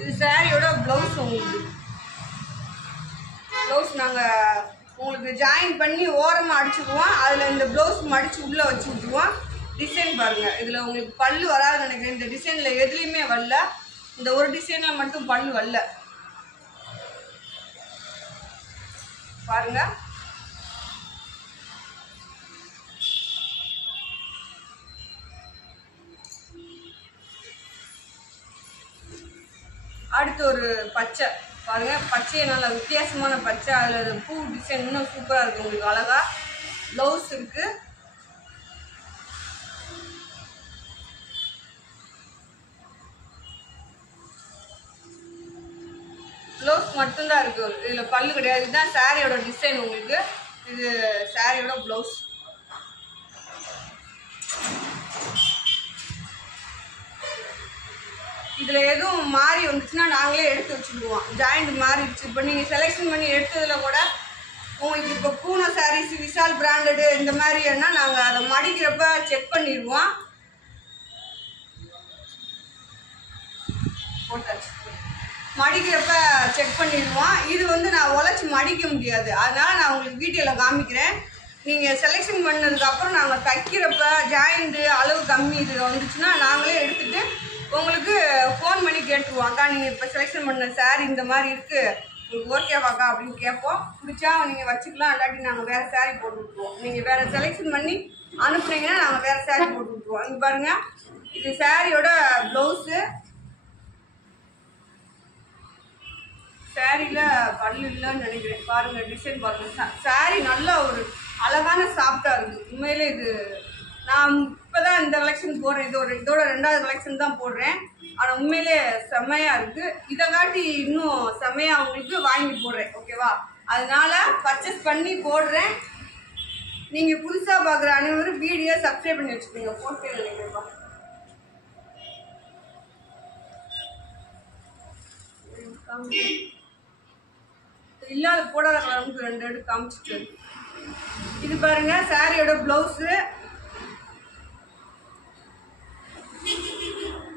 இது சாரியோட ப்ளவுஸ். உங்களுக்கு ப்ளவுஸ் நாங்கள் உங்களுக்கு ஜாயின் பண்ணி ஓரமாக அடிச்சுக்குவோம். அதில் இந்த ப்ளவுஸ் மடித்து உள்ளே வச்சு விட்ருவோம். டிசைன் பாருங்கள். இதில் உங்களுக்கு பல்லு வராதுன்னு நினைக்கிறேன். இந்த டிசைனில் எதுலேயுமே வரல. இந்த ஒரு டிசைனில் மட்டும் பல்லு வரல பாருங்கள். அடுத்து ஒரு பச்சை பாருங்கள். பச்சையை நல்ல வித்தியாசமான பச்சை. அதில் பூ டிசைன் இன்னும் சூப்பராக இருக்குது. உங்களுக்கு அழகாக ப்ளவுஸ் இருக்குது. ப்ளவுஸ் மட்டும்தான் இருக்குது, இதில் பல்லு கிடையாது. இதுதான் சாரியோட டிசைன். உங்களுக்கு இது சாரியோட ப்ளவுஸ். இதில் எதுவும் மாறி வந்துச்சுன்னா நாங்களே எடுத்து வச்சுக்குவோம். ஜாயிண்ட் மாறிடுச்சு. இப்போ நீங்கள் செலெக்ஷன் பண்ணி எடுத்ததில் கூட உங்களுக்கு இப்போ பூனை சாரீஸ், விஷால் பிராண்டடு இந்த மாதிரி என்ன நாங்கள் அதை மடிக்கிறப்ப செக் பண்ணிடுவோம். போட்டாச்சு, மடிக்கிறப்ப செக் பண்ணிடுவோம். இது வந்து நான் உழைச்சி மடிக்க முடியாது, அதனால் நான் உங்களுக்கு வீடியோவில் காமிக்கிறேன். நீங்கள் செலெக்ஷன் பண்ணதுக்கப்புறம் நாங்கள் தைக்கிறப்ப ஜாயிண்ட்டு அளவு கம்மி இது வந்துச்சுன்னா நாங்களே எடுத்துகிட்டு உங்களுக்கு ஃபோன் பண்ணி கேட்டுருவோம். அக்கா நீங்கள் இப்போ செலெக்ஷன் பண்ண சாரீ இந்த மாதிரி இருக்குது, உங்களுக்கு ஓகேவாக்கா அப்படின்னு கேட்போம். பிடிச்சா நீங்கள் வச்சுக்கலாம், இல்லாட்டி நாங்கள் வேறு சாரீ போட்டு விட்ருவோம். நீங்கள் வேறு செலெக்ஷன் பண்ணி அனுப்புனீங்கன்னா நாங்கள் வேறு சாரீ போட்டு விட்ருவோம். இங்கே பாருங்கள், இது சாரியோட ப்ளவுஸு. சாரியில் பல்லு இல்லைன்னு நினைக்கிறேன். பாருங்கள் டிசைன் பாருங்கள். சாரீ நல்லா ஒரு அழகான சாஃப்டாக இருக்குது. உண்மையிலே இது நான் இப்போ தான் இந்த கலெக்ஷன் போடுறேன். இதோட 2வது கலெக்ஷன் தான் போடுறேன். ஆனால் உண்மையிலே செம்மையாக இருக்குது. இதை காட்டி இன்னும் செம்மையாக உங்களுக்கு வாங்கி போடுறேன். ஓகேவா? அதனால பர்ச்சேஸ் பண்ணி போடுறேன். நீங்கள் புதுசாக பார்க்குற அனைவரும் வீடியோ சப்ஸ்கிரைப் பண்ணி வச்சுக்கோங்க. போட்டு நினைக்கிறப்பா இல்லாத போடாத கலருக்கு 2 எடுத்து காமிச்சிட்டு. இது பாருங்க சாரியோட பிளவுஸு.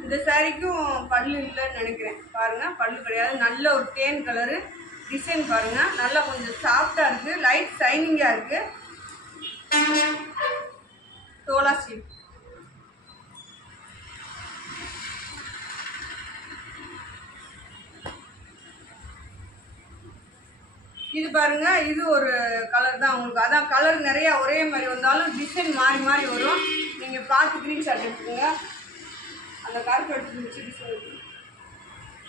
இந்த சாரிக்கும் பல்லு இல்லைன்னு நினைக்கிறேன். பாருங்க பல்லு கிடையாது. நல்ல ஒரு தேன் கலரு டிசைன் பாருங்க. நல்லா கொஞ்சம் சாஃப்டா இருக்கு, லைட் ஷைனிங்கா இருக்கு. தோலா சில்க். இது பாருங்க, இது ஒரு கலர் தான் உங்களுக்கு. அதான் கலர் நிறைய ஒரே மாதிரி வந்தாலும் டிசைன் மாறி மாறி வரும். நீங்க பார்த்து ஸ்கிரீன்ஷாட் எடுத்துக்கோங்க. அந்த கருப்பு எடுத்து டிசைன்.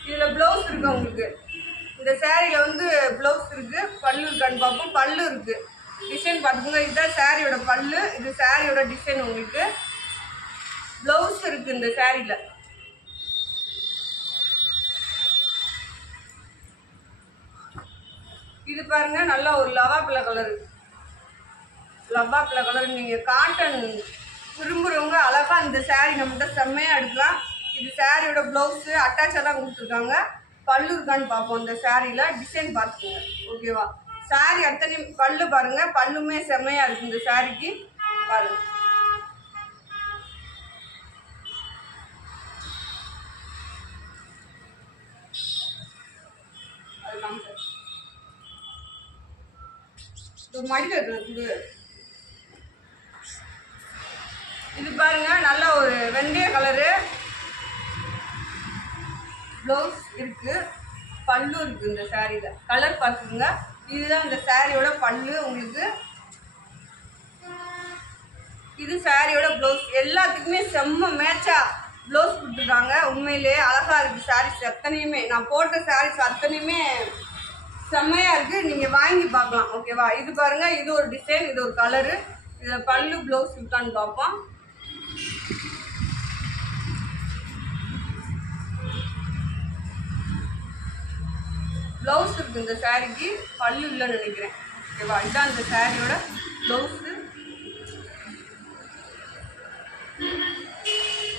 இதுல பிளவுஸ் இருக்கு உங்களுக்கு. இந்த சாரியில வந்து பிளவுஸ் இருக்கு, பல்லு இருக்கான்னு பார்ப்போம். பல்லு இருக்கு, டிசைன் பார்த்துக்கோங்க. இதுதான் சாரியோட பல்லு, இது சாரியோட டிசைன். உங்களுக்கு பிளவுஸ் இருக்கு இந்த சாரியில. இது பாருங்க நல்லா ஒரு லவாப்பிள கலர். லவாப்பிள கலர். நீங்க காட்டன் விரும்புறவங்க அழகா இந்த சாரி நம்மகிட்ட செம்மையா எடுக்கலாம். இது சாரியோட பிளவுஸ் அட்டாச்சா தான் கொடுத்துருக்காங்க. பல்லு இருக்கான்னு பார்ப்போம். இந்த சாரியில டிசைன் பார்த்துக்கோங்க. ஓகேவா? சாரி அத்தனை பல்லு பாருங்க, பல்லுமே செம்மையா இருக்கு இந்த சாரிக்கு. பாருங்க இது பாருங்க நல்ல ஒரு வெந்தய கலரு. பிளவுஸ் இருக்கு, பல்லு இருக்கு இந்த சாரியில. கலர் பார்த்துக்குங்க. இதுதான் இந்த சாரியோட பல்லு உங்களுக்கு. இது சாரியோட பிளவுஸ். எல்லாத்துக்குமே செம்ம மேட்சா பிளவுஸ் கொடுத்துருக்காங்க. உண்மையிலேயே அழகா இருக்கு சாரீஸ் அத்தனையுமே. நான் போட்ட சாரீஸ் அத்தனையுமே செம்மையா இருக்கு. நீங்க வாங்கி பார்க்கலாம். ஓகேவா? இது பாருங்க, இது ஒரு டிசைன், இது ஒரு கலரு. இதுல பல்லு பிளவுஸ் இருக்கான்னு பார்ப்போம். பிளவுஸ் இருக்கு இந்த சாரிக்கு, பல்லு இல்லைன்னு நினைக்கிறேன். ஓகேவா? இதுதான் இந்த சாரியோட பிளவுஸு.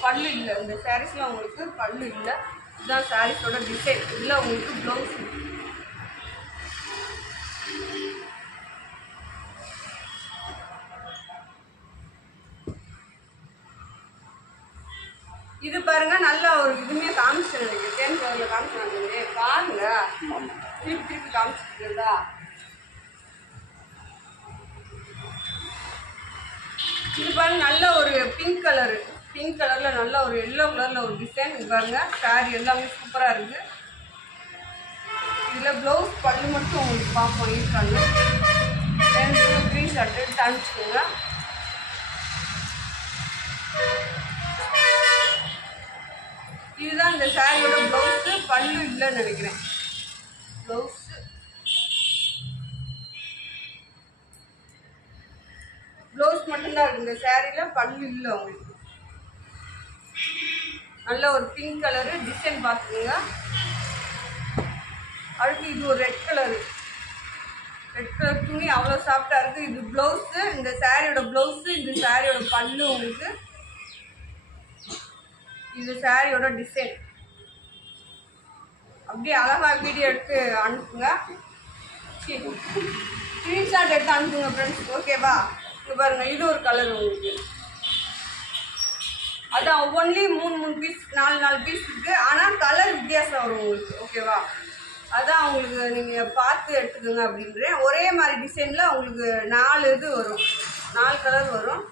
பல்லு இல்லை இந்த சாரீஸ்ல உங்களுக்கு பல்லு இல்லை. இதுதான் சாரீஸோட டிசைன். இதுல உங்களுக்கு பிளவுஸ். இது பாருங்க நல்ல ஒரு இதுமே காமிச்சு நினைக்கிறேன். தேன் கலர்ல காமிச்சு பாருங்க, திருப்பி திருப்பி காமிச்சுருக்கா. இது பாருங்க நல்ல ஒரு பிங்க் கலரு. பிங்க் கலர்ல நல்ல ஒரு எல்லோ கலர்ல ஒரு டிசைன். இது பாருங்க சாரி எல்லாமே சூப்பரா இருக்கு. இதுல பிளவுஸ் பல்லு மட்டும் உங்களுக்கு பார்ப்போம் இருக்காங்க. ஸ்கிரீன்ஷாட் எடுத்து அனுப்பிச்சுக்கோங்க. இதுதான் இந்த சாரியோட பிளவுஸ். பல்லு இல்லைன்னு நினைக்கிறேன். பிளவுஸ் பிளவுஸ் மட்டும்தான் இருக்கு இந்த சாரியில, பல்லு இல்லை உங்களுக்கு. நல்ல ஒரு பிங்க் கலரு டிசைன் பார்த்துக்கோங்க. அடுத்து இது ஒரு ரெட் கலரு. ரெட் கலர் துணி அவ்வளோ சாஃப்டா இருக்கு. இது பிளவுஸ், இந்த சாரியோட பிளவுஸ், இந்த சாரியோட பல்லு உங்களுக்கு. இது சாரியோட டிசைன். அப்படியே அழகா வீடியோ எடுத்து அனுப்புங்க. ஸ்கிரீன்ஷாட் எடுத்து அனுப்புங்க ஃப்ரெண்ட்ஸ். ஓகேவா? இது பாருங்க, இது ஒரு கலர் உங்களுக்கு. அதான் ஒவ்வொன்றிலையும் 3 பீஸ் 4 பீஸ் இருக்கு. ஆனால் கலர் வித்தியாசம் வரும் உங்களுக்கு. ஓகேவா? அதான் உங்களுக்கு நீங்கள் பார்த்து எடுத்துக்கோங்க அப்படின்றேன். ஒரே மாதிரி டிசைனில் உங்களுக்கு 4 இது வரும், 4 கலர் வரும்,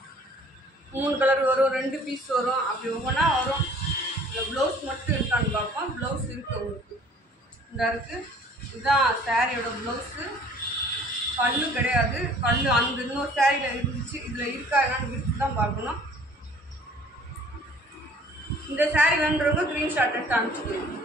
3 கலர் வரும், 2 பீஸ் வரும், அப்படி ஒவ்வொன்றா வரும். இந்த ப்ளவுஸ் மட்டும் இருக்கான்னு பார்ப்போம். ப்ளவுஸ் இருக்குது உங்களுக்கு, இந்த இருக்குது. இதுதான் சாரியோட ப்ளவுஸு. பல்லு கிடையாது, பல்லு அந்த இன்னொரு சாரியில் இருந்துச்சு, இதில் இருக்கா என்னன்னு விரித்து தான் பார்க்கணும். இந்த சாரி வேணுறவங்க ஸ்க்ரீன்ஷாட் எடுத்து அனுப்பிச்சுக்கணும்.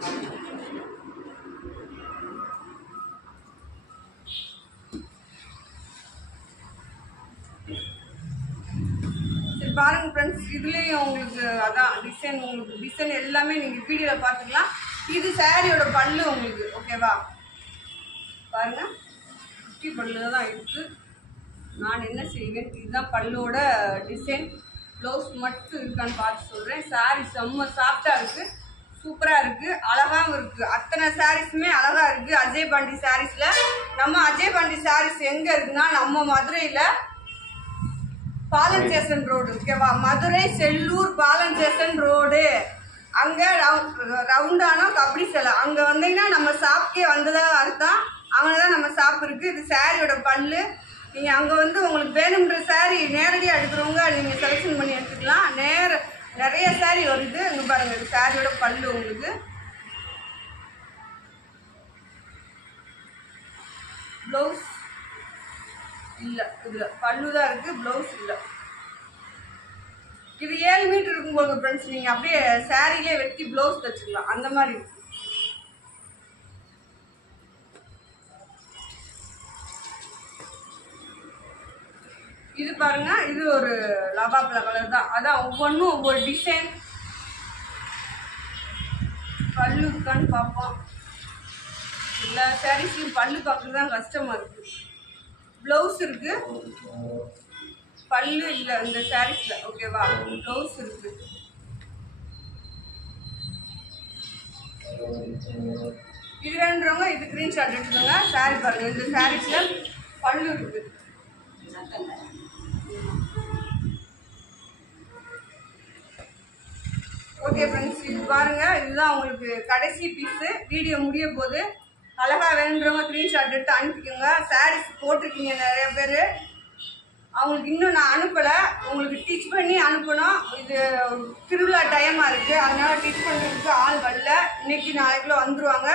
சரி பாருங்கள் ஃப்ரெண்ட்ஸ், இதுலேயும் உங்களுக்கு அதான் டிசைன், உங்களுக்கு டிசைன் எல்லாமே நீங்கள் வீடியோவில் பார்த்துக்கலாம். இது சாரியோட பல்லு உங்களுக்கு, ஓகேவா? பாருங்கள், குட்டி பல்லு தான் இருக்குது. நான் என்ன செய்வேன், இதுதான் பல்லோட டிசைன். ப்ளவுஸ் மட்டும் இருக்கான்னு பார்த்து சொல்கிறேன். சாரி செம்ம சாஃப்டாக இருக்குது, சூப்பராக இருக்குது, அழகாகவும் இருக்குது. அத்தனை சாரீஸுமே அழகாக இருக்குது. அஜய் பாண்டி சாரீஸில் நம்ம அஜய் பாண்டி சாரீஸ் எங்கே இருக்குன்னா நம்ம மதுரையில் பாலன் ஸ்டேஷன் ரோடு, ஓகேவா? மதுரை செல்லூர் பாலன் ஸ்டேஷன் ரோடு, அங்கே ரவுண்டானா கபடி சிலை, அங்கே வந்தீங்கன்னா நம்ம ஷாப்கே வந்ததாக அர்த்தம். அங்கே தான் நம்ம ஷாப் இருக்குது. இது சாரியோட பல்லு. நீங்கள் அங்கே வந்து உங்களுக்கு வேணுன்ற சாரி நேரடியாக எடுக்கிறவங்க நீங்கள் செலெக்ஷன் பண்ணி எடுத்துக்கலாம். நிறைய சாரி வருது. இங்கே பாருங்கள், இது சாரியோட பல்லு உங்களுக்கு. ப்ளவுஸ் இல்லை, இதில் பல்லு தான் இருக்குது, ப்ளவுஸ் இல்லை. இது 7 மீட்டர் இருக்கும்போது ஃப்ரெண்ட்ஸ், நீங்கள் அப்படியே சாரிலே வெட்டி ப்ளவுஸ் தைச்சிக்கலாம், அந்த மாதிரி இருக்கு. இது பாருங்க, இது ஒரு லபாப்ல கலர் தான். அதான் ஒவ்வொன்றும் ஒவ்வொரு டிசைன். பல்லு இருக்கான்னு பார்ப்போம். எல்லா சாரீஸ்லையும் பல்லு பார்க்குறது தான் கஷ்டமாக இருக்குது. ப்ளவுஸ் இருக்குது, பல்லு இல்லை இந்த சாரீஸில், ஓகேவா? ப்ளவுஸ் இருக்குது. இது வேணுறவங்க இது ஸ்க்ரீன்ஷாட் எடுத்துக்கோங்க. சாரீ பாருங்கள், இந்த சாரீஸில் பல்லு இருக்குது. ஓகே ஃப்ரெண்ட்ஸ், இது பாருங்கள், இதுதான் உங்களுக்கு கடைசி பீஸு. வீடியோ முடிய போது. அழகாக வேணுன்றவங்க ஸ்க்ரீன்ஷாட் எடுத்து அனுப்பிக்கோங்க. சாரீஸ் போட்டிருக்கீங்க நிறைய பேர், அவங்களுக்கு இன்னும் நான் அனுப்பலை. உங்களுக்கு டிச் பண்ணி அனுப்பணும். இது திருவிழா டைமாக இருக்குது, அதனால் டிச் பண்ணுறதுக்கு ஆள் வரல. இன்னைக்கு நாளைக்குள்ள வந்துடுவாங்க.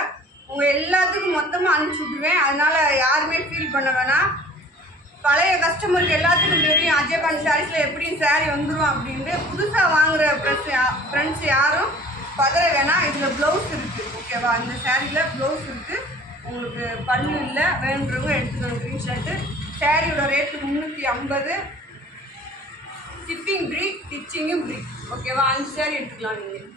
உங்கள் எல்லாத்துக்கும் மொத்தமாக அனுப்பிச்சி விட்ருவேன். அதனால் யாருமே ஃபீல் பண்ண வேணாம். பழைய கஸ்டமருக்கு எல்லாத்துக்கும் தெரியும் அஜய் பாண்டி சாரீஸில் எப்படியும் சாரீ வந்துடும் அப்படின்ட்டு. புதுசாக வாங்குகிற ஃப்ரெண்ட்ஸ் யாரும் பதற வேணாம். இதில் ப்ளவுஸ் இருக்குது, ஓகேவா? இந்த சாரியில் ப்ளவுஸ் இருக்குது. உங்களுக்கு பல்லு இல்லை, வேணுன்றவங்க எடுத்துக்கணும் ஸ்க்ரீன்ஷாட்டு. சாரியோட ரேட்டு 350. ஷிப்பிங் ஃப்ரீ, ஸ்டிச்சிங்கும் ஃப்ரீ, ஓகேவா? 5 சாரி எடுத்துக்கலாம் நீங்கள்.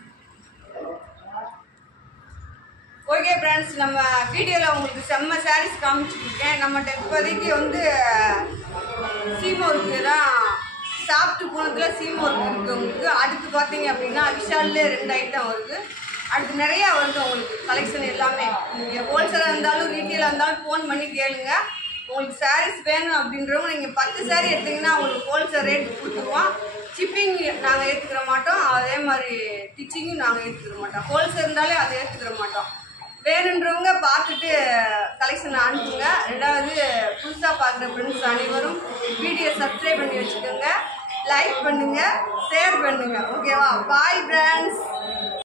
ஓகே ஃப்ரெண்ட்ஸ், நம்ம வீடியோவில் உங்களுக்கு செம்ம சாரீஸ் காமிச்சிருக்கேன். நம்மகிட்ட இப்போதைக்கு வந்து சீமோருக்கு தான் சாப்பிட்டு போனதில் சீமோருக்கு இருக்குது உங்களுக்கு. அடுத்து பார்த்தீங்க அப்படின்னா விஷால்லே 2 ஐட்டம் வருது. அடுத்து நிறையா வருது உங்களுக்கு கலெக்ஷன் எல்லாமே. நீங்கள் ஹோல்சேலாக இருந்தாலும் ரீட்டெயிலாக இருந்தாலும் ஃபோன் பண்ணி கேளுங்க. உங்களுக்கு சாரீஸ் வேணும் அப்படின்றவங்க நீங்கள் 10 சாரீ எடுத்திங்கன்னா உங்களுக்கு ஹோல்சேல் ரேட்டு கொடுத்துருவோம். ஷிப்பிங் நாங்கள் ஏற்றுக்கிற மாட்டோம், அதே மாதிரி ஸ்டிச்சிங்கும் நாங்கள் ஏற்றுக்கிற மாட்டோம். ஹோல்சேல் இருந்தாலே அதை ஏற்றுக்கிற மாட்டோம். வேணுன்றவங்க பார்த்துட்டு கலெக்ஷன் அனுப்புங்க. 2வது புதுசாக பார்க்குற ஃப்ரெண்ட்ஸ் அனைவரும் வீடியோ சப்ஸ்கிரைப் பண்ணி வச்சுக்கோங்க, லைக் பண்ணுங்கள், ஷேர் பண்ணுங்கள், ஓகேவா? Bye friends.